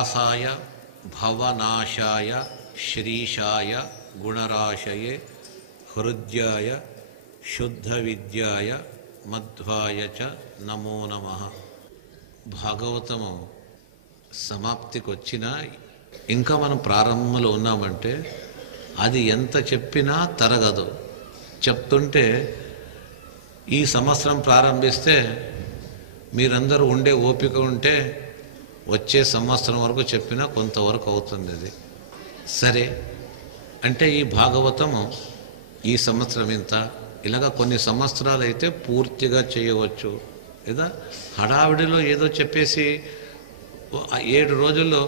వ్యాసాయ భవనాశాయ శ్రీశాయ గుణరాశయే హృద్యాయ శుద్ధ విద్యాయ మధ్వాయ చ నమో నమః. భాగవతము సమాప్తికి వచ్చినా ఇంకా మనం ప్రారంభంలో ఉన్నామంటే అది ఎంత చెప్పినా తరగదు. చెప్తుంటే ఈ సంవత్సరం ప్రారంభిస్తే మీరందరూ ఉండే ఓపిక ఉంటే వచ్చే సంవత్సరం వరకు చెప్పినా కొంతవరకు అవుతుంది. అది సరే అంటే ఈ భాగవతము ఈ సంవత్సరం ఇంత, ఇలాగా కొన్ని సంవత్సరాలు అయితే పూర్తిగా చేయవచ్చు. లేదా హడావిడిలో ఏదో చెప్పేసి 7 రోజుల్లో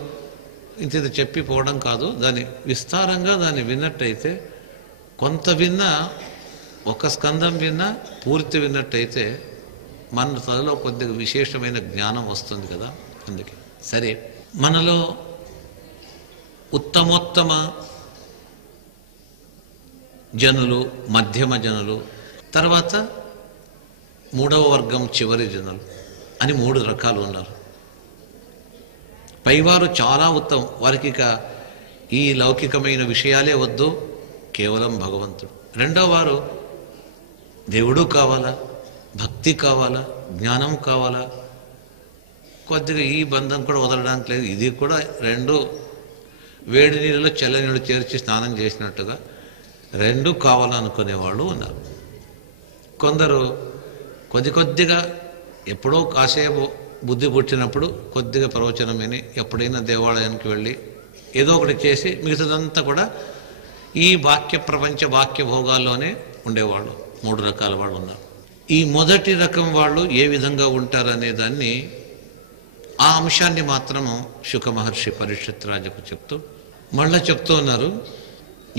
ఇంత చెప్పిపోవడం కాదు. దాన్ని విస్తారంగా దాన్ని విన్నట్టయితే కొంత విన్నా, ఒక స్కందం విన్నా పూర్తి విన్నట్టయితే మన తలలో కొద్దిగా విశేషమైన జ్ఞానం వస్తుంది కదా. అందుకే సరే, మనలో ఉత్తమోత్తమ జనులు, మధ్యమ జనులు, తర్వాత 3వ వర్గం చివరి జనులు అని 3 రకాలు ఉన్నారు. పైవారు చాలా ఉత్తమం, వారికి ఇక ఈ లౌకికమైన విషయాలే వద్దు, కేవలం భగవంతుడు. రెండో వారు దేవుడు కావాలా, భక్తి కావాలా, జ్ఞానం కావాలా, కొద్దిగా ఈ బంధం కూడా వదలడానికి లేదు, ఇది కూడా 2 వేడి నీళ్ళలో చల్ల నీళ్ళు చేర్చి స్నానం చేసినట్టుగా 2 కావాలనుకునేవాళ్ళు ఉన్నారు. కొందరు కొద్దిగా ఎప్పుడో కాసేపు బుద్ధి పుట్టినప్పుడు కొద్దిగా ప్రవచనం విని ఎప్పుడైనా దేవాలయానికి వెళ్ళి ఏదో ఒకటి చేసి మిగతాదంతా కూడా ఈ వాక్య ప్రపంచ వాక్య భోగాల్లోనే ఉండేవాళ్ళు. 3 రకాల వాళ్ళు ఉన్నారు. ఈ మొదటి రకం వాళ్ళు ఏ విధంగా ఉంటారనే దాన్ని, ఆ అంశాన్ని మాత్రము శుక మహర్షి పరీక్షిత్ రాజుకు చెప్తూ మళ్ళా చెప్తూ ఉన్నారు.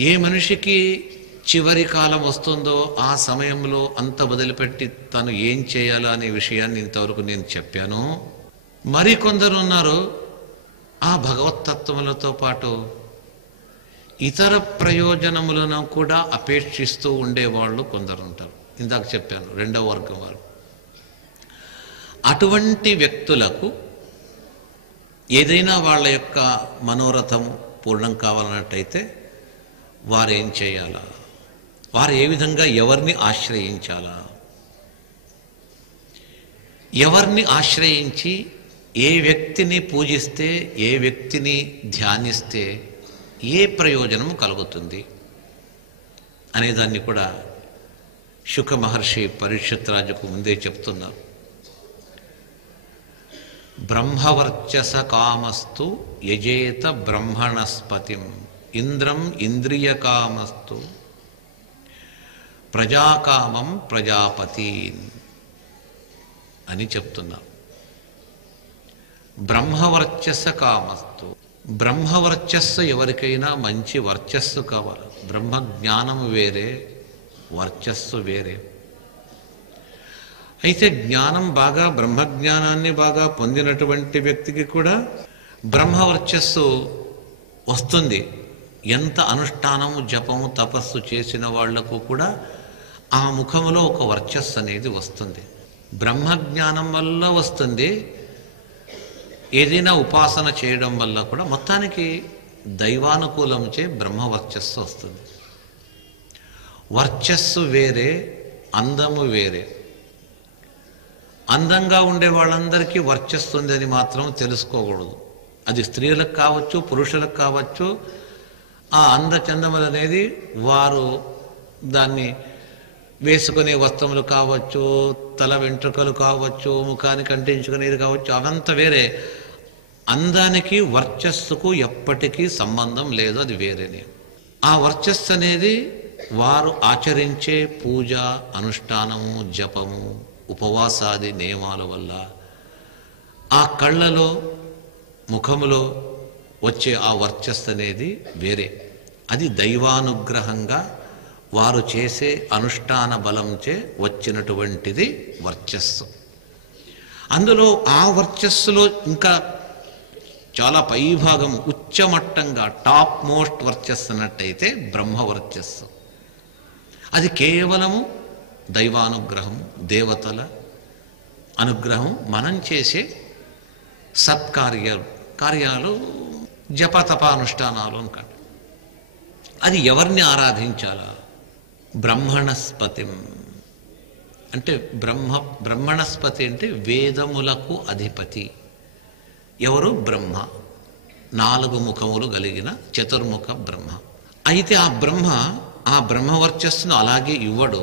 ఏ మనిషికి చివరి కాలం వస్తుందో ఆ సమయంలో అంత వదిలిపెట్టి తను ఏం చేయాలా అనే విషయాన్ని ఇంతవరకు నేను చెప్పాను. మరికొందరు ఉన్నారు, ఆ భగవత్తత్వములతో పాటు ఇతర ప్రయోజనములను కూడా అపేక్షిస్తూ ఉండేవాళ్ళు కొందరు ఉంటారు. ఇందాక చెప్పాను 2వ వర్గం వారు. అటువంటి వ్యక్తులకు ఏదైనా వాళ్ళ యొక్క మనోరథం పూర్ణం కావాలన్నట్టయితే వారు ఏం చేయాలా, వారు ఏ విధంగా ఎవరిని ఆశ్రయించాలా, ఎవరిని ఆశ్రయించి ఏ వ్యక్తిని పూజిస్తే, ఏ వ్యక్తిని ధ్యానిస్తే ఏ ప్రయోజనం కలుగుతుంది అనేదాన్ని కూడా శుక మహర్షి పరీక్షిత్ రాజుకు ముందే చెప్తున్నారు. బ్రహ్మవర్చస కామస్తు యజేత బ్రహ్మణస్పతిం ఇంద్రం ఇంద్రియకామస్తు ప్రజాకామం ప్రజాపతీన్ అని చెప్తున్నారు. బ్రహ్మవర్చస్సు కామస్తు, బ్రహ్మవర్చస్సు ఎవరికైనా మంచి వర్చస్సు కావాలి. బ్రహ్మజ్ఞానం వేరే, వర్చస్సు వేరే. అయితే జ్ఞానం బాగా, బ్రహ్మజ్ఞానాన్ని బాగా పొందినటువంటి వ్యక్తికి కూడా బ్రహ్మవర్చస్సు వస్తుంది. ఎంత అనుష్ఠానము, జపము, తపస్సు చేసిన వాళ్లకు కూడా ఆ ముఖములో ఒక వర్చస్సు అనేది వస్తుంది. బ్రహ్మజ్ఞానం వల్ల వస్తుంది, ఏదైనా ఉపాసన చేయడం వల్ల కూడా మొత్తానికి దైవానుకూలంచే బ్రహ్మవర్చస్సు వస్తుంది. వర్చస్సు వేరే, అందము వేరే. అందంగా ఉండే వాళ్ళందరికీ వర్చస్సు ఉంది అని మాత్రం తెలుసుకోకూడదు. అది స్త్రీలకు కావచ్చు, పురుషులకు కావచ్చు. ఆ అందచందములు అనేది వారు దాన్ని వేసుకునే వస్త్రములు కావచ్చు, తల వెంట్రుకలు కావచ్చు, ముఖానికి అంటించుకునేది కావచ్చు, అవంతా వేరే. అందానికి వర్చస్సుకు ఎప్పటికీ సంబంధం లేదు, అది వేరేనే. ఆ వర్చస్సు అనేది వారు ఆచరించే పూజ, అనుష్ఠానము, జపము, ఉపవాసాది నియమాల వల్ల, ఆ కళ్ళలో, ముఖములో వచ్చే ఆ వర్చస్సు అనేది వేరే. అది దైవానుగ్రహంగా వారు చేసే అనుష్ఠాన బలంచే వచ్చినటువంటిది వర్చస్సు. అందులో ఆ వర్చస్సులో ఇంకా చాలా పైభాగం, ఉచ్చమట్టంగా టాప్ మోస్ట్ వర్చస్సు అన్నట్టయితే బ్రహ్మవర్చస్సు. అది కేవలము దైవానుగ్రహం, దేవతల అనుగ్రహం, మనం చేసే సత్కార్యాలు, కార్యాలు, జపతపానుష్ఠానాలు అనుకోండి. అది ఎవరిని ఆరాధించాలా? బ్రహ్మణస్పతిం అంటే బ్రహ్మణస్పతి అంటే వేదములకు అధిపతి. ఎవరు? బ్రహ్మ. 4 ముఖములు కలిగిన చతుర్ముఖ బ్రహ్మ. అయితే ఆ బ్రహ్మవర్చస్సును అలాగే ఇవ్వడు.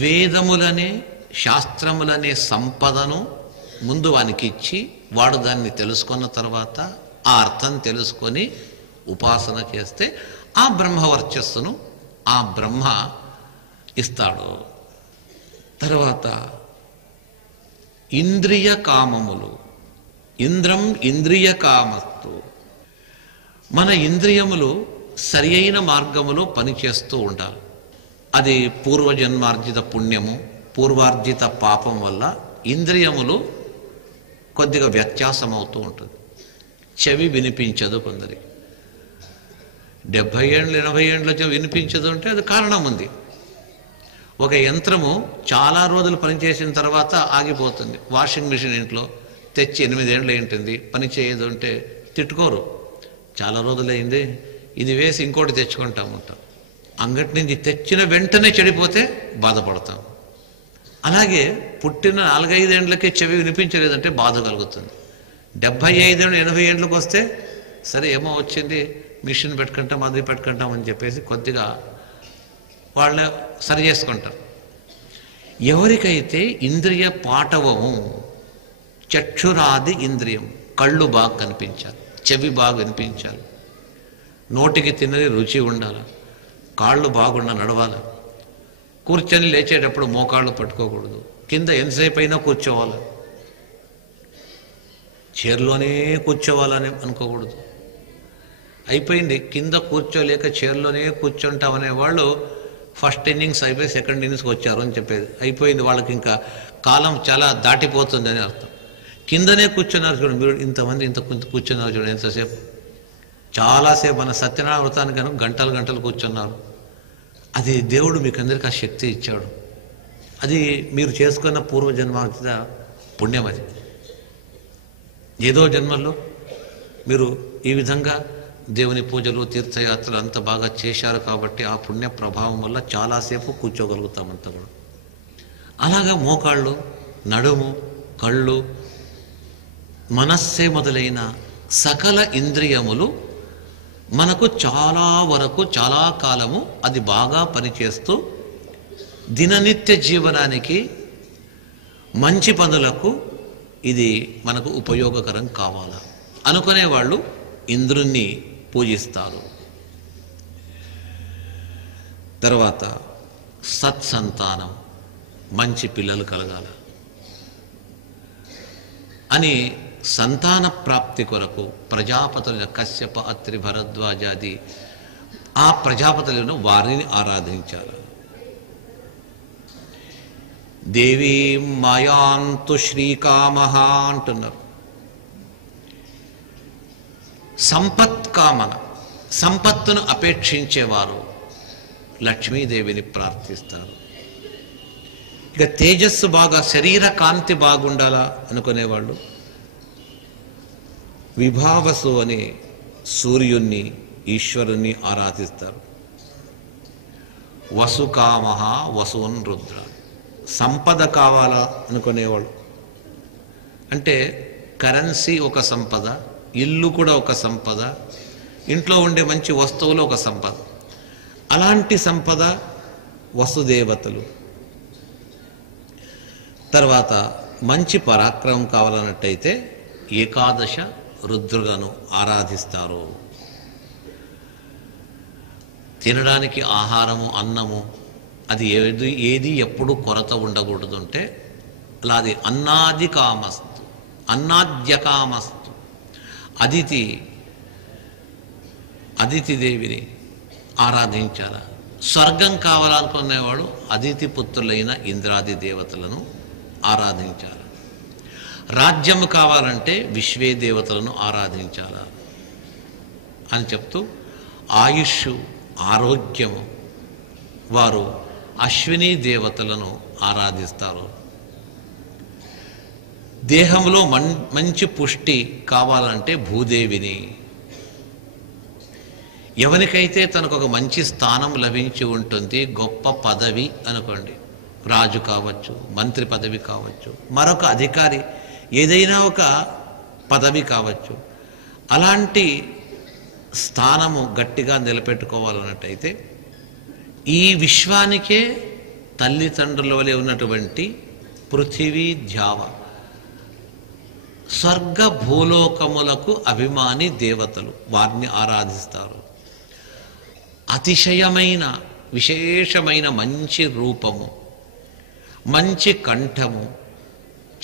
వేదములనే శాస్త్రములనే సంపదను ముందు వానికి ఇచ్చి, వాడు దాన్ని తెలుసుకున్న తర్వాత ఆ అర్థం తెలుసుకొని ఉపాసన చేస్తే ఆ బ్రహ్మవర్చస్సును ఆ బ్రహ్మ ఇస్తాడు. తర్వాత ఇంద్రియ కామములు. ఇంద్రం ఇంద్రియ కామస్తు. మన ఇంద్రియములు సరి అయిన మార్గములో పనిచేస్తూ ఉండాలి. అది పూర్వజన్మార్జిత పుణ్యము, పూర్వార్జిత పాపం వల్ల ఇంద్రియములు కొద్దిగా వ్యత్యాసం అవుతూ ఉంటుంది. చెవి వినిపించదు కొందరికి. 70 ఏళ్ళు 80 ఏళ్ళ వినిపించదు అంటే అది కారణం ఉంది. ఒక యంత్రము చాలా రోజులు పనిచేసిన తర్వాత ఆగిపోతుంది. వాషింగ్ మిషన్ ఇంట్లో తెచ్చి 8 ఏళ్ళు ఏంటుంది పని చేయదు అంటే తిట్టుకోరు. చాలా రోజులైంది, ఇది వేసి ఇంకోటి తెచ్చుకుంటాం ఉంటాం. అంగటి నుంచి తెచ్చిన వెంటనే చెడిపోతే బాధపడతాం. అలాగే పుట్టిన 4-5 ఏళ్ళకే చెవి వినిపించలేదంటే బాధ కలుగుతుంది. 75 ఏళ్ళు 80 ఏళ్ళకి వస్తే సరే ఏమో వచ్చింది, మిషన్ పెట్టుకుంటాం, అది పెట్టుకుంటాం అని చెప్పేసి కొద్దిగా వాళ్ళని సరి చేసుకుంటారు. ఎవరికైతే ఇంద్రియ పాటవము, చక్షురాది ఇంద్రియం, కళ్ళు బాగా కనిపించాలి, చెవి బాగా వినిపించాలి, నోటికి తిన్నది రుచి ఉండాలి, కాళ్ళు బాగుండా నడవాలి, కూర్చొని లేచేటప్పుడు మోకాళ్ళు పట్టుకోకూడదు, కింద ఎంతసేపు అయినా కూర్చోవాలి, చైర్లోనే కూర్చోవాలని అనుకోకూడదు. అయిపోయింది, కింద కూర్చోలేక చైర్లోనే కూర్చుంటామనే వాళ్ళు ఫస్ట్ ఇన్నింగ్స్ అయిపోయి సెకండ్ ఇన్నింగ్స్కి వచ్చారు అని చెప్పేది. అయిపోయింది, వాళ్ళకి ఇంకా కాలం చాలా దాటిపోతుంది అని అర్థం. కిందనే కూర్చున్నారు చూడండి, మీరు ఇంతమంది ఇంత కూర్చున్నారు చూడండి, ఎంతసేపు, చాలాసేపు. మన సత్యనారాయణ వ్రతానికి గంటలు గంటలు కూర్చున్నారు. అది దేవుడు మీకు అందరికీ ఆ శక్తి ఇచ్చాడు. అది మీరు చేసుకున్న పూర్వజన్మార్జిత పుణ్యం. అది ఏదో జన్మల్లో మీరు ఈ విధంగా దేవుని పూజలు తీర్థయాత్రలు అంత బాగా చేశారు కాబట్టి ఆ పుణ్య ప్రభావం వల్ల చాలాసేపు కూర్చోగలుగుతామంత కూడా. అలాగా మోకాళ్ళు, నడుము, కళ్ళు, మనస్సే మొదలైన సకల ఇంద్రియములు మనకు చాలా వరకు చాలా కాలము అది బాగా పనిచేస్తూ దిననిత్య జీవనానికి మంచి పనులకు ఇది మనకు ఉపయోగకరం కావాలా అనుకునేవాళ్ళు ఇంద్రుణ్ణి పూజిస్తారు. తర్వాత సత్సంతానం, మంచి పిల్లలు కలగాల అని సంతాన ప్రాప్తి కొరకు ప్రజాపతుల కశ్యప, అత్రి, భరద్వాజాది ఆ ప్రజాపతులను వారిని ఆరాధించాలి. దేవీ మాయాంతు శ్రీకామః అంటున్నారు. సంపత్కామన, సంపత్తును అపేక్షించేవారు లక్ష్మీదేవిని ప్రార్థిస్తారు. ఇక తేజస్సు బాగా, శరీర కాంతి బాగుండాలా అనుకునేవాళ్ళు విభావసు అని సూర్యుణ్ణి, ఈశ్వరుణ్ణి ఆరాధిస్తారు. వసుకామః వసున్ రుద్ర, సంపద కావాలా అనుకునేవాళ్ళు, అంటే కరెన్సీ ఒక సంపద, ఇల్లు కూడా ఒక సంపద, ఇంట్లో ఉండే మంచి వస్తువులు ఒక సంపద. అలాంటి సంపద వసుదేవతలు. తర్వాత మంచి పరాక్రమం కావాలన్నట్టయితే ఏకాదశ రుద్రులను ఆరాధిస్తారు. తినడానికి ఆహారము, అన్నము అది ఏది ఎప్పుడు కొరత ఉండకూడదు. అంటే అలా అది అన్నాది కామస్తు, అన్నాద్య కామస్తు. అదితి దేవిని ఆరాధించాల. స్వర్గం కావాలనుకునేవాడు అదితి పుత్రులైన ఇంద్రాది దేవతలను ఆరాధించాలి. రాజ్యము కావాలంటే విశ్వే దేవతలను ఆరాధించాల అని చెప్తూ ఆయుష్, ఆరోగ్యము వారు అశ్విని దేవతలను ఆరాధిస్తారు. దేహంలో మంచి పుష్టి కావాలంటే భూదేవిని. ఎవరికైతే తనకు ఒక మంచి స్థానం లభించి ఉంటుంది, గొప్ప పదవి అనుకోండి, రాజు కావచ్చు, మంత్రి పదవి కావచ్చు, మరొక అధికారి ఏదైనా ఒక పదవి కావచ్చు, అలాంటి స్థానము గట్టిగా నిలబెట్టుకోవాలన్నట్టయితే ఈ విశ్వానికే తల్లిదండ్రుల వలె ఉన్నటువంటి పృథివీ ధ్యావ స్వర్గ భూలోకములకు అభిమాని దేవతలు, వారిని ఆరాధిస్తారు. అతిశయమైన విశేషమైన మంచి రూపము, మంచి కంఠము,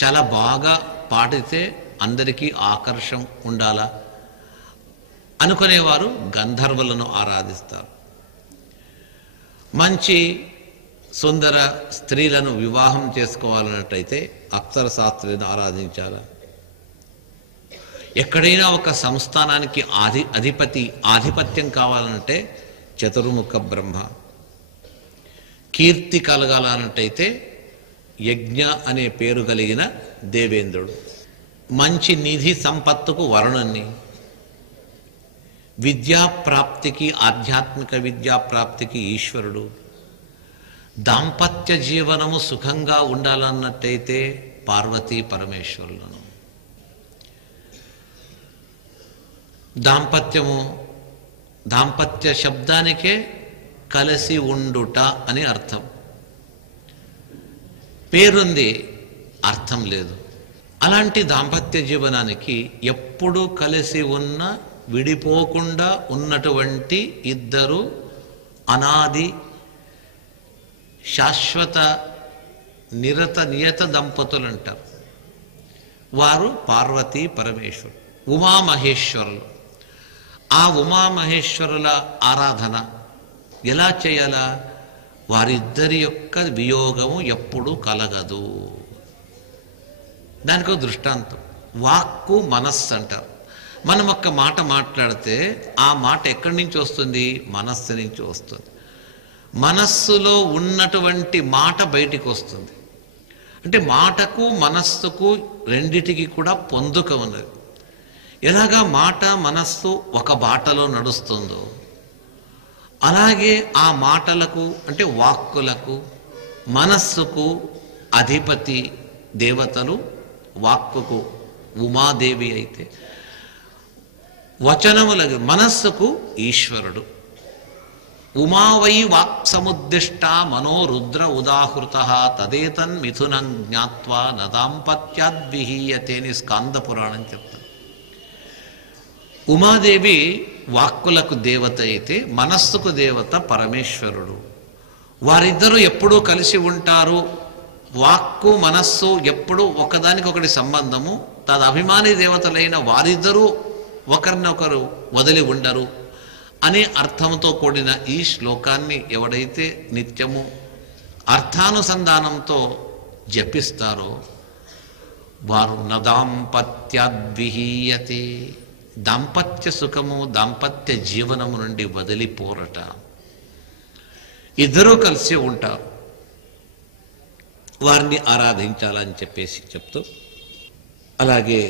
చాలా బాగా పాడితే అందరికీ ఆకర్షం ఉండాలా అనుకునేవారు గంధర్వులను ఆరాధిస్తారు. మంచి సుందర స్త్రీలను వివాహం చేసుకోవాలన్నట్టయితే అప్సరశాస్త్రులను ఆరాధించాలా. ఎక్కడైనా ఒక సంస్థానానికి ఆధిపత్యం కావాలంటే చతుర్ముఖ బ్రహ్మ. కీర్తి కలగాలన్నట్టయితే యజ్ఞ అనే పేరు కలిగిన దేవేంద్రుడు. మంచి నిధి సంపత్తుకు వరుణుణ్ణి. విద్యాప్రాప్తికి, ఆధ్యాత్మిక విద్యాప్రాప్తికి ఈశ్వరుడు. దాంపత్య జీవనము సుఖంగా ఉండాలన్నట్టయితే పార్వతీ పరమేశ్వరులను. దాంపత్య శబ్దానికే కలిసి ఉండుట అని అర్థం. పేరుంది, అర్థం లేదు. అలాంటి దాంపత్య జీవనానికి ఎప్పుడూ కలిసి ఉన్న, విడిపోకుండా ఉన్నటువంటి ఇద్దరు అనాది శాశ్వత నియత దంపతులు అంటారు. వారు పార్వతీ పరమేశ్వరుడు, ఉమామహేశ్వరులు. ఆ ఉమామహేశ్వరుల ఆరాధన ఎలా చేయాలా? వారిద్దరి యొక్క వియోగము ఎప్పుడూ కలగదు. దానికి ఒక దృష్టాంతం, వాక్కు మనస్సు అంటారు. మనం ఒక్క మాట మాట్లాడితే ఆ మాట ఎక్కడి నుంచి వస్తుంది? మనస్సు నుంచి వస్తుంది. మనస్సులో ఉన్నటువంటి మాట బయటికి వస్తుంది. అంటే మాటకు మనస్సుకు రెండిటికి కూడా పొందుక ఉన్నది. ఎలాగా మాట మనస్సు ఒక బాటలో నడుస్తుందో అలాగే ఆ మాటలకు అంటే వాక్కులకు మనస్సుకు అధిపతి దేవతలు, వాక్కుకు ఉమాదేవి అయితే వచనములకు మనస్సుకు ఈశ్వరుడు. ఉమావై వాక్ సముద్దిష్ట మనోరుద్ర ఉదాహృత తదేతన్ మిథునం జ్ఞాత్వా నదాంపత్యాద్విహీయతే అని స్కాంద పురాణం చెప్తారు. ఉమాదేవి వాక్కులకు దేవత అయితే మనస్సుకు దేవత పరమేశ్వరుడు. వారిద్దరూ ఎప్పుడూ కలిసి ఉంటారు. వాక్కు మనస్సు ఎప్పుడూ ఒకదానికొకటి సంబంధము. తదభిమాని దేవతలైన వారిద్దరూ ఒకరినొకరు వదిలి ఉండరు అనే అర్థంతో కూడిన ఈ శ్లోకాన్ని ఎవడైతే నిత్యము అర్థానుసంధానంతో జపిస్తారో వారు నదాంపత్యాద్విహీయతే, దాంపత్య సుఖము దాంపత్య జీవనము నుండి వదిలిపోరట. ఇద్దరూ కలిసి ఉంటారు. వారిని ఆరాధించాలని చెప్పేసి చెప్తూ, అలాగే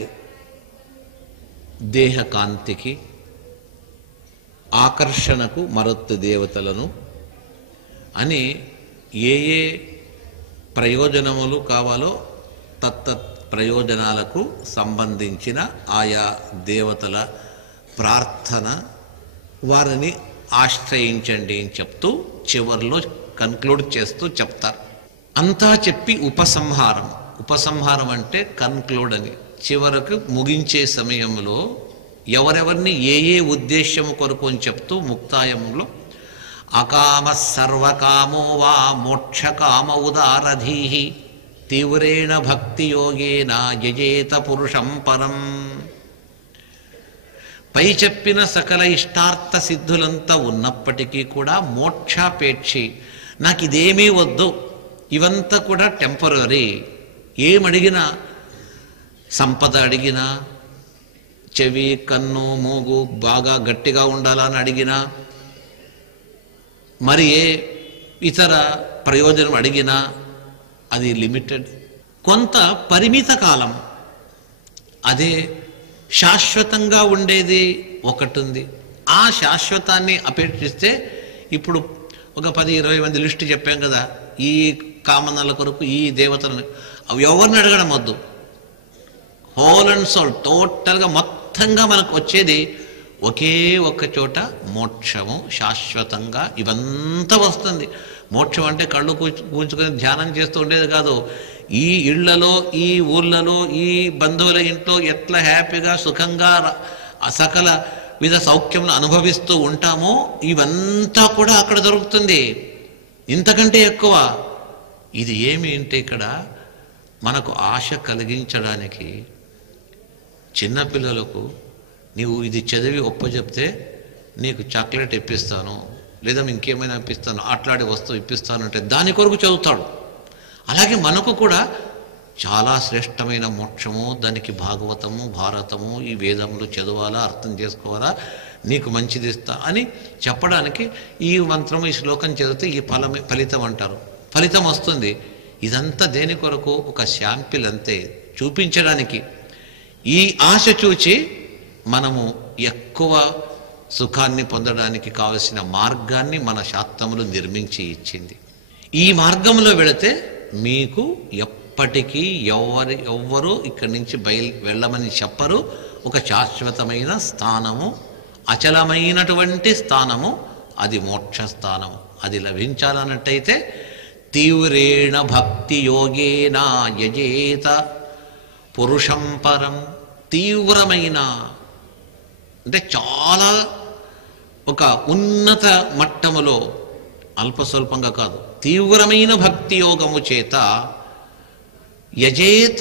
దేహకాంతికి ఆకర్షణకు మరొత్తు దేవతలను అని ఏ ఏ ప్రయోజనములు కావాలో తత్తత్ ప్రయోజనాలకు సంబంధించిన ఆయా దేవతల ప్రార్థన, వారిని ఆశ్రయించండి అని చెప్తూ చివరిలో కన్క్లూడ్ చేస్తూ చెప్తారు. అంతా చెప్పి ఉపసంహారం అంటే కన్క్లూడ్ అని, చివరకు ముగించే సమయంలో ఎవరెవరిని ఏ ఏ ఉద్దేశ్యము కొరకు అని చెప్తూ ముక్తాయంలో అకామ సర్వకామో వా మోక్షకామ ఉదారధీః తీవ్రేణ భక్తి యోగేన యజేత పురుషం పరం. పై చెప్పిన సకల ఇష్టార్థ సిద్ధులంతా ఉన్నప్పటికీ కూడా మోక్షాపేక్షి, నాకు ఇదేమీ వద్దు, ఇవంతా కూడా టెంపరరీ, ఏమడిగినా సంపద అడిగినా, చెవి కన్ను మూగు బాగా గట్టిగా ఉండాలని అడిగినా, మరి ఏ ఇతర ప్రయోజనం అడిగినా అది లిమిటెడ్. కొంత పరిమిత కాలం అదే శాశ్వతంగా ఉండేది ఒకటి ఉంది. ఆ శాశ్వతాన్ని అపేక్షిస్తే ఇప్పుడు ఒక 10-20 మంది లిస్టు చెప్పాం కదా, ఈ కామనల కొరకు ఈ దేవతలను, అవి ఎవరిని అడగడం వద్దు. హోల్ అండ్ సోల్ టోటల్గా మొత్తంగా మనకు వచ్చేది ఒకే ఒక్క చోట మోక్షము. శాశ్వతంగా ఇవంతా వస్తుంది. మోక్షం అంటే కళ్ళు కూర్చుకొని ధ్యానం చేస్తూ ఉండేది కాదు. ఈ ఇళ్లలో, ఈ ఊళ్ళలో, ఈ బంధువుల ఇంట్లో ఎట్లా హ్యాపీగా సుఖంగా సకల విధ సౌఖ్యములు అనుభవిస్తూ ఉంటామో ఇవంతా కూడా అక్కడ దొరుకుతుంది. ఇంతకంటే ఎక్కువ. ఇది ఏమి అంటే ఇక్కడ మనకు ఆశ కలిగించడానికి, చిన్నపిల్లలకు నీవు ఇది చదివి ఒప్పచెప్తే నీకు చాక్లెట్ ఇప్పిస్తాను, లేదా ఇంకేమైనా ఇప్పిస్తాను, ఆటలాడే వస్తువు ఇప్పిస్తాను అంటే దాని కొరకు చదువుతాడు. అలాగే మనకు కూడా చాలా శ్రేష్టమైన మోక్షము, దానికి భాగవతము, భారతము, ఈ వేదములు చదవాలా, అర్థం చేసుకోవాలా, నీకు మంచిది ఇస్తా అని చెప్పడానికి ఈ మంత్రము, ఈ శ్లోకం చదివితే ఈ ఫలితం అంటారు. ఫలితం వస్తుంది. ఇదంతా దేని కొరకు? ఒక శాంపిల్ అంతే, చూపించడానికి. ఈ ఆశ చూచి మనము ఎక్కువ సుఖాన్ని పొందడానికి కావలసిన మార్గాన్ని మన శాస్త్రములు నిర్మించి ఇచ్చింది. ఈ మార్గంలో వెళితే మీకు ఎప్పటికీ ఎవ్వరూ ఇక్కడి నుంచి వెళ్ళమని చెప్పరు. ఒక శాశ్వతమైన స్థానము, అచలమైనటువంటి స్థానము, అది మోక్ష స్థానము. అది లభించాలన్నట్టయితే తీవ్రేణ భక్తి యోగేన యజేత పురుషం పరం. తీవ్రమైన అంటే చాలా ఒక ఉన్నత మట్టములో, అల్పస్వల్పంగా కాదు, తీవ్రమైన భక్తి యోగము చేత యజేత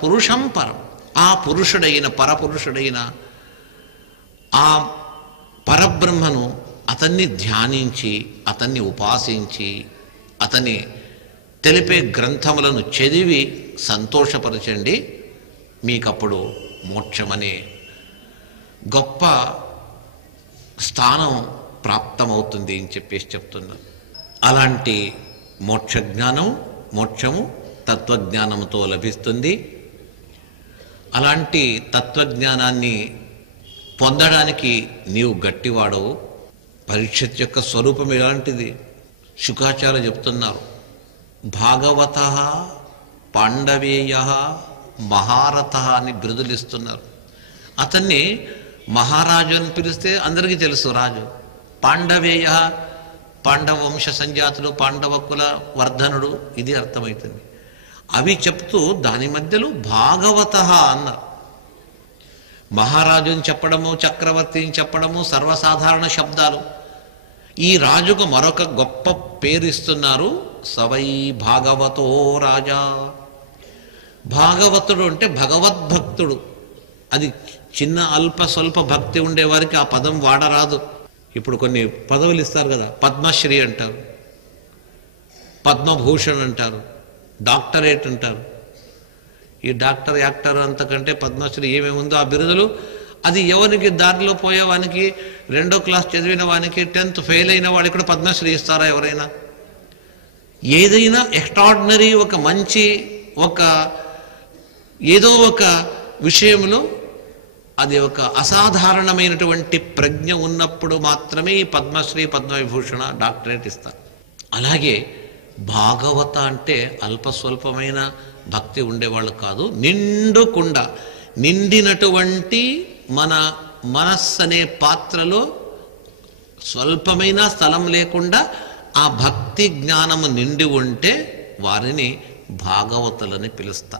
పురుషం పరం. ఆ పురుషుడైన, పరపురుషుడైన ఆ పరబ్రహ్మను అతన్ని ధ్యానించి, అతన్ని ఉపాసించి, అతని తెలిపే గ్రంథములను చదివి సంతోషపరచండి. మీకప్పుడు మోక్షమనే గొప్ప స్థానం ప్రాప్తమవుతుంది అని చెప్పేసి చెప్తున్నారు. అలాంటి మోక్షము తత్వజ్ఞానంతో లభిస్తుంది. అలాంటి తత్వజ్ఞానాన్ని పొందడానికి నీవు గట్టివాడవు. పరీక్షత్ యొక్క స్వరూపం ఎలాంటిది? శుకాచార్య చెప్తున్నారు, భాగవత పాండవేయ మహారథ అని బిరుదులిస్తున్నారు. అతన్ని మహారాజు అని పిలిస్తే అందరికీ తెలుసు, రాజు. పాండవేయ, పాండవ వంశ సంజాతులు, పాండవకుల వర్ధనుడు, ఇది అర్థమవుతుంది. అవి చెప్తూ దాని మధ్యలో భాగవత అన్నారు. మహారాజుని చెప్పడము, చక్రవర్తిని చెప్పడము సర్వసాధారణ శబ్దాలు. ఈ రాజుకు మరొక గొప్ప పేరు ఇస్తున్నారు, సవై భాగవతో రాజా. భాగవతుడు అంటే భగవద్భక్తుడు. అది చిన్న అల్ప స్వల్ప భక్తి ఉండేవారికి ఆ పదం వాడరాదు. ఇప్పుడు కొన్ని పదవులు ఇస్తారు కదా, పద్మశ్రీ అంటారు, పద్మభూషణ్ అంటారు, డాక్టరేట్ అంటారు. ఈ డాక్టర్, యాక్టర్ అంతకంటే పద్మశ్రీ ఏమేముందో ఆ బిరుదులు, అది ఎవరికి దారిలో పోయేవానికి, 2వ క్లాస్ చదివిన వానికి, 10th ఫెయిల్ అయిన వాడికి కూడా పద్మశ్రీ ఇస్తారా ఎవరైనా? ఏదైనా ఎక్స్ట్రాడినరీ, ఒక మంచి, ఒక ఏదో ఒక విషయంలో అది ఒక అసాధారణమైనటువంటి ప్రజ్ఞ ఉన్నప్పుడు మాత్రమే ఈ పద్మశ్రీ, పద్మవిభూషణ, డాక్టరేట్ ఇస్తారు. అలాగే భాగవత అంటే అల్పస్వల్పమైన భక్తి ఉండేవాళ్ళు కాదు, నిండుకుండా, నిండినటువంటి మన మనస్సు అనే పాత్రలో స్వల్పమైన స్థలం లేకుండా ఆ భక్తి జ్ఞానము నిండి ఉంటే వారిని భాగవతులని పిలుస్తా.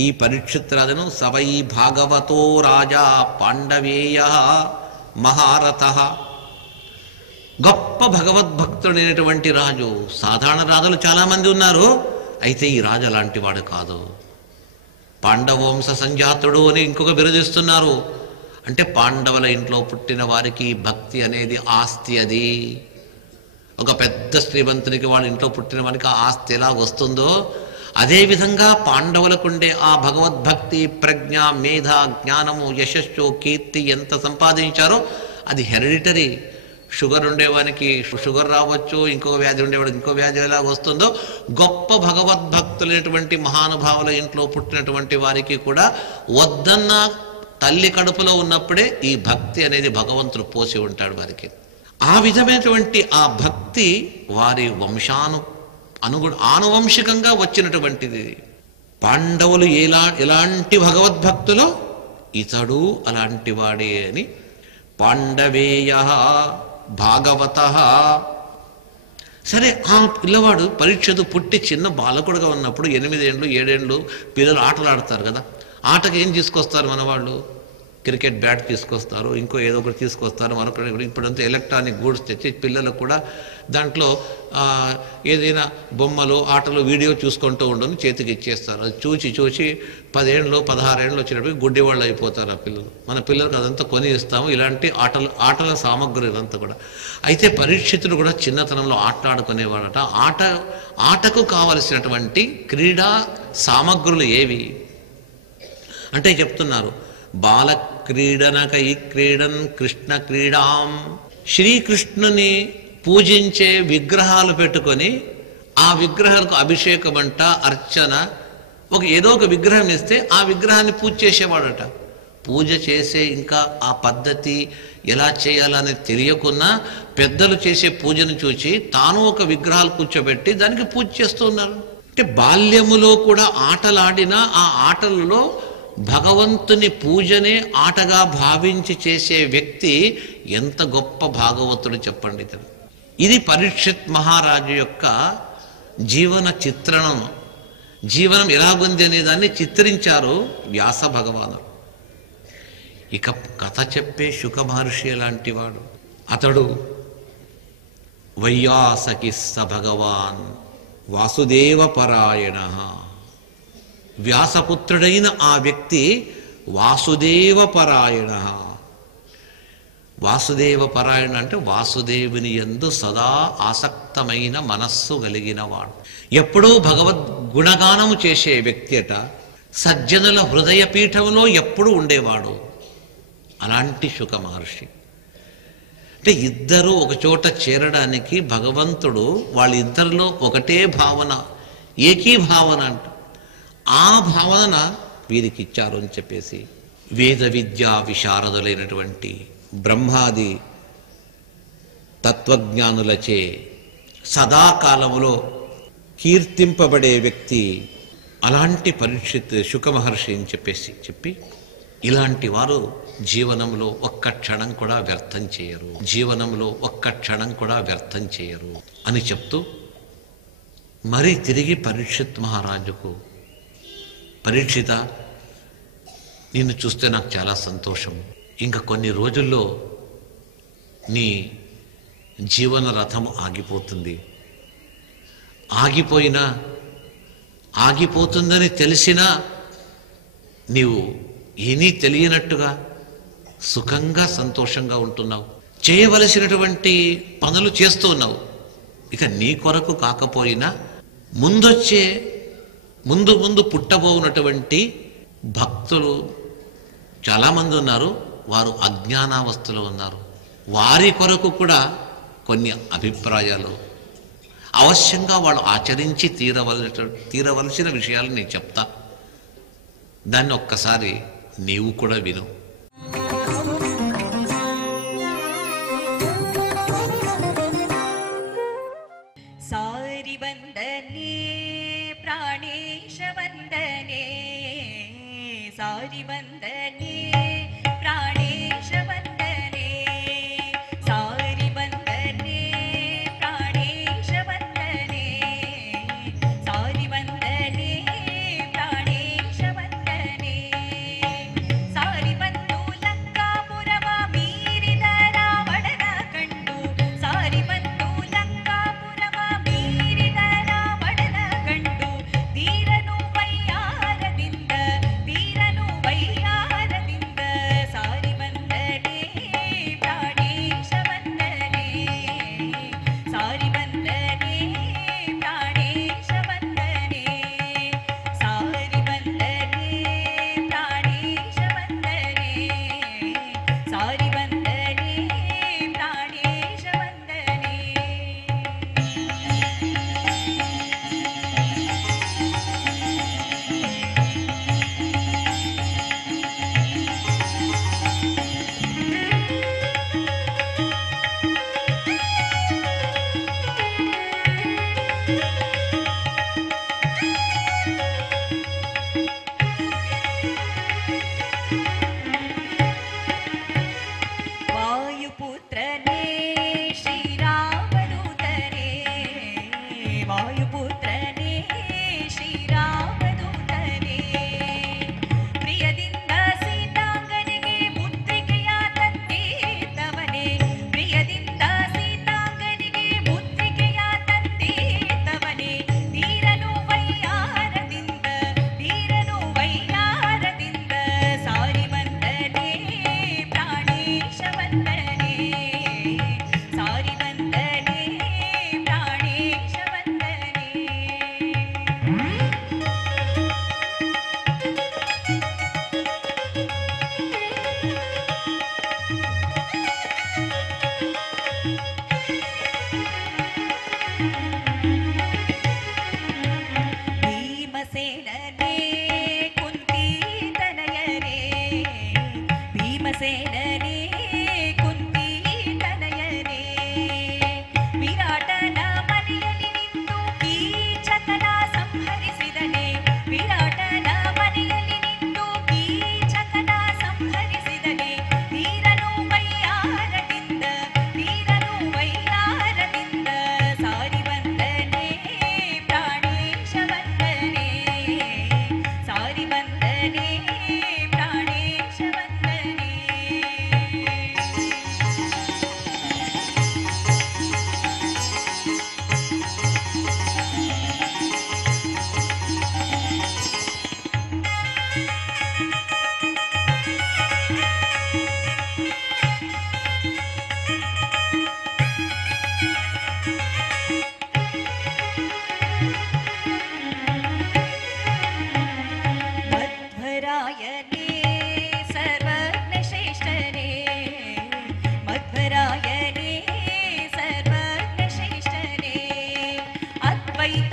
ఈ పరీక్షిత్ రాజును సవై భాగవతో రాజా పాండవేయ మహారథ, గొప్ప భగవద్భక్తుడైనటువంటి రాజు. సాధారణ రాజులు చాలామంది ఉన్నారు, అయితే ఈ రాజు అలాంటి వాడు కాదు. పాండవంశ సంజాతుడు అని ఇంకొక బిరుదిస్తున్నారు. అంటే పాండవుల ఇంట్లో పుట్టిన వారికి భక్తి అనేది ఆస్తి. అది ఒక పెద్ద శ్రీమంతునికి వాళ్ళ ఇంట్లో పుట్టిన వారికి ఆ ఆస్తి ఎలా వస్తుందో, అదేవిధంగా పాండవులకుండే ఆ భగవద్భక్తి, ప్రజ్ఞ, మేధ, జ్ఞానము, యశస్సు, కీర్తి ఎంత సంపాదించారో అది హెరిడిటరీ. షుగర్ ఉండేవానికి షుగర్ రావచ్చు, ఇంకో వ్యాధి ఉండేవాడికి ఇంకో వ్యాధి ఎలా వస్తుందో, గొప్ప భగవద్భక్తులైనటువంటి మహానుభావుల ఇంట్లో పుట్టినటువంటి వారికి కూడా వద్దన్న తల్లి కడుపులో ఉన్నప్పుడే ఈ భక్తి అనేది భగవంతుడు పోసి ఉంటాడు వారికి. ఆ విధమైనటువంటి ఆ భక్తి వారి ఆనువంశికంగా వచ్చినటువంటిది. పాండవులు ఎలాంటి భగవద్భక్తులో ఇతడు అలాంటి వాడే అని పాండవేయ భాగవత. సరే, ఆ పిల్లవాడు పరీక్షతో పుట్టి చిన్న బాలకుడుగా ఉన్నప్పుడు 8 ఏళ్ళు 7 ఏళ్ళు పిల్లలు ఆటలు ఆడతారు కదా. ఆటకి ఏం తీసుకొస్తారు మన వాళ్ళు? క్రికెట్ బ్యాట్ తీసుకొస్తారు, ఇంకో ఏదో ఒకటి తీసుకొస్తారు, మరొకటి. ఇప్పుడంతా ఎలక్ట్రానిక్ గూడ్స్ తెచ్చి పిల్లలకు కూడా దాంట్లో ఏదైనా బొమ్మలు ఆటలు వీడియో చూసుకుంటూ ఉండని చేతికి ఇచ్చేస్తారు. అది చూచి 10 ఏళ్ళు 16 ఏళ్ళు వచ్చేటప్పటికి గుడ్డివాళ్ళు అయిపోతారు ఆ పిల్లలు. మన పిల్లలకు అదంతా కొని ఇస్తాము, ఇలాంటి ఆటల సామగ్రి ఇదంతా కూడా. అయితే పరీక్షితుడు కూడా చిన్నతనంలో ఆటలాడుకునేవాడట. ఆటకు కావలసినటువంటి క్రీడా సామగ్రులు ఏవి అంటే చెప్తున్నారు, బాల క్రీడనకై క్రీడన్ కృష్ణ క్రీడాం. శ్రీకృష్ణుని పూజించే విగ్రహాలు పెట్టుకొని ఆ విగ్రహాలకు అభిషేకం అంట, అర్చన, ఏదో ఒక విగ్రహం ఇస్తే ఆ విగ్రహాన్ని పూజ చేసేవాడట. పూజ చేసే ఇంకా ఆ పద్ధతి ఎలా చేయాలని తెలియకున్నా పెద్దలు చేసే పూజను చూసి తాను ఒక విగ్రహాలు కూర్చోబెట్టి దానికి పూజ చేస్తూ ఉన్నారు. అంటే బాల్యములో కూడా ఆటలాడిన ఆ ఆటలలో భగవంతుని పూజనే ఆటగా భావించి చేసే వ్యక్తి ఎంత గొప్ప భాగవతుడు చెప్పండి. ఇది పరీక్షిత్ మహారాజు యొక్క జీవన చిత్రణం. జీవనం ఎలాగుంది అనే దాన్ని చిత్రించారు వ్యాస భగవానుడు. ఇక కథ చెప్పే శుక మహర్షి లాంటి వాడు. అతడు వైయాసకి స భగవాన్ వాసుదేవ పరాయణ. వ్యాసపుత్రుడైన ఆ వ్యక్తి వాసుదేవ పరాయణ. వాసుదేవ పరాయణ అంటే వాసుదేవుని యందు సదా ఆసక్తమైన మనస్సు కలిగిన వాడు. ఎప్పుడూ భగవద్ గుణగానము చేసే వ్యక్తి అట. సజ్జనుల హృదయ పీఠంలో ఎప్పుడూ ఉండేవాడు. అలాంటి శుక మహర్షి. అంటే ఇద్దరు ఒక చోట చేరడానికి భగవంతుడు వాళ్ళిద్దరిలో ఒకటే భావన, ఏకీభావన అంట. ఆ భావన వీరికి ఇచ్చారు అని చెప్పేసి వేద విద్యా విశారదులైనటువంటి బ్రహ్మాది తత్వజ్ఞానులచే సదాకాలములో కీర్తింపబడే వ్యక్తి అలాంటి పరీక్షిత్ శుక మహర్షి అని చెప్పి ఇలాంటి వారు జీవనంలో ఒక్క క్షణం కూడా వ్యర్థం చేయరు, జీవనంలో ఒక్క క్షణం కూడా వ్యర్థం చేయరు అని చెప్తూ మరి తిరిగి పరీక్షిత్ మహారాజుకు, పరీక్షిత, నిన్ను చూస్తే నాకు చాలా సంతోషం. ఇంకా కొన్ని రోజుల్లో నీ జీవన రథము ఆగిపోతుంది. ఆగిపోతుందని తెలిసినా నీవు ఏమీ తెలియనట్టుగా సుఖంగా సంతోషంగా ఉంటున్నావు. చేయవలసినటువంటి పనులు చేస్తూ ఉన్నావు. ఇక నీ కొరకు కాకపోయినా ముందు పుట్టబోనటువంటి భక్తులు చాలామంది ఉన్నారు. వారు అజ్ఞానావస్థలో ఉన్నారు. వారి కొరకు కూడా కొన్ని అభిప్రాయాలు అవశ్యంగా వాళ్ళు ఆచరించి తీరవలసిన విషయాలు నేను చెప్తా. దాన్ని ఒక్కసారి నీవు కూడా విను. సారి వందనే ప్రాణేశ వందనే, సారి వందనే ప్రాణేశ వందనే, సారి వందనే ప్రాణేశ వందనే, సారి వందనే ప్రాణేశ వందనే, సారి బంధు లంకాపురమ మీరిద రావణన కండు, సారి బంధు లంకాపురమ మీరిద రావణన కండు, తీరను వయ్యారದಿಂದ తీరను వయ్యాರದಿಂದ भीमसेनने कुन्तीतनयने भीमसेनने कुन्तीतनयने विराटನ ಮನೆಯಲ್ಲಿ ನಿಂತು ಕೀಚಕನ ಸಂಹರಿಸಿದನೆ ವಿರಾಟನ ಮನೆಯಲ್ಲಿ ನಿಂತು ಕೀಚಕನ ಸಂಹರಿಸಿದನೆ ತೀರನು ವೈಯಾರದಿಂದ ಸಾರಿ ಬಂದನೆ ಪ್ರಾಣೇಶ ವಂದನೆ ಸಾರಿ ಬಂದನೆ ಪ್ರಾಣೇಶ ವಂದನೆ मध्वरायणे सर्वज्ञश्रेष्ठने मध्वरायणे सर्वज्ञश्रेष्ठने अद्वैत